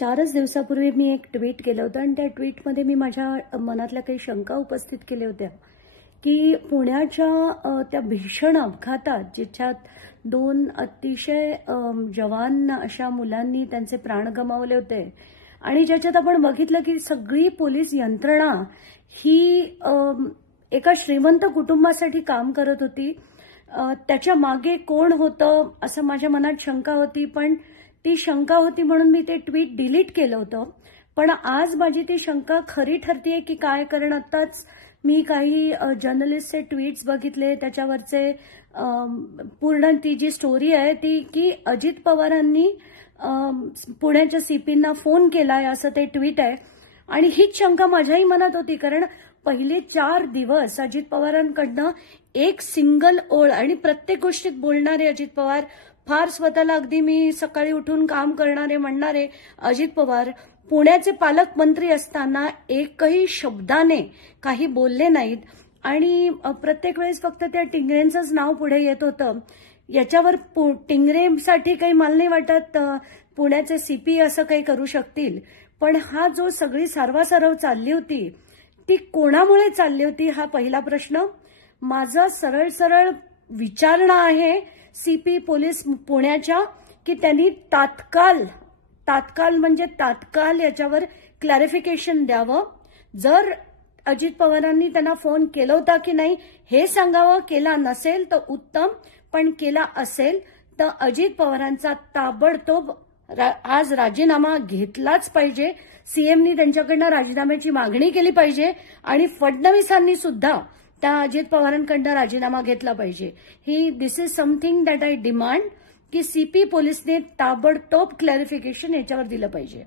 4च दिवसापूर्वी मी एक ट्विट केलं होतं आणि त्या ट्विटमध्ये मी माझ्या मनातल्या काही शंका उपस्थित केल्या होत्या की पुण्याच्या त्या भीषण अपघातात ज्याच्यात 2 अतिशय जवान अशा मुलांनी त्यांचे प्राण गमावले होते आणि ज्याच्यात आपण बघितलं की सगळी पोलीस यंत्रणा ही एका श्रीमंत कुटुंबासाठी काम करत होती. त्याच्या मागे कोण होतं असं माझ्या मनात शंका होती, पण ती शंका होती म्हणून मी ते ट्विट डिलीट केलं होतं. पण आज माझी ती शंका खरी ठरतेय की काय, कारण आत्ताच मी काही जर्नलिस्टचे ट्विट्स बघितले, त्याच्यावरचे पूर्ण ती जी स्टोरी आहे ती की अजित पवारांनी पुण्याच्या सीपींना फोन केलाय असं ते ट्विट आहे. आणि हीच शंका माझ्याही मनात होती, कारण पहिले 4 दिवस अजित पवारांकडनं एक सिंगल ओळ आणि प्रत्येक गोष्टीत बोलणारे अजित पवार, फार स्वतःला अगदी मी सकाळी उठून काम करणारे म्हणणारे अजित पवार पुण्याचे पालकमंत्री असताना एकही शब्दाने काही बोलले नाहीत आणि प्रत्येक वेळेस फक्त त्या टिंगरेंचंच नाव पुढे येत होतं. याच्यावर टिंगरेसाठी काही मला नाही वाटत पुण्याचे सीपी असं काही करू शकतील. पण हा जो सगळी सारवासारव चालली होती ती कोणामुळे चालली होती हा पहिला प्रश्न. माझा सरळ विचारणा आहे सीपी पोलीस पुण्याच्या की त्यांनी तात्काळ याच्यावर क्लॅरिफिकेशन द्यावं. जर अजित पवारांनी त्यांना फोन केला होता की नाही हे सांगावं. केला नसेल तर उत्तम, पण केला असेल तर अजित पवारांचा ताबडतोब आज राजीनामा घेतलाच पाहिजे. सीएमनी त्यांच्याकडनं राजीनाम्याची मागणी केली पाहिजे आणि फडणवीसांनी सुद्धा त्या अजित पवारांकडनं राजीनामा घेतला पाहिजे. This is something that I demand की सीपी पोलिसने ताबडतोब क्लॅरिफिकेशन याच्यावर दिलं पाहिजे.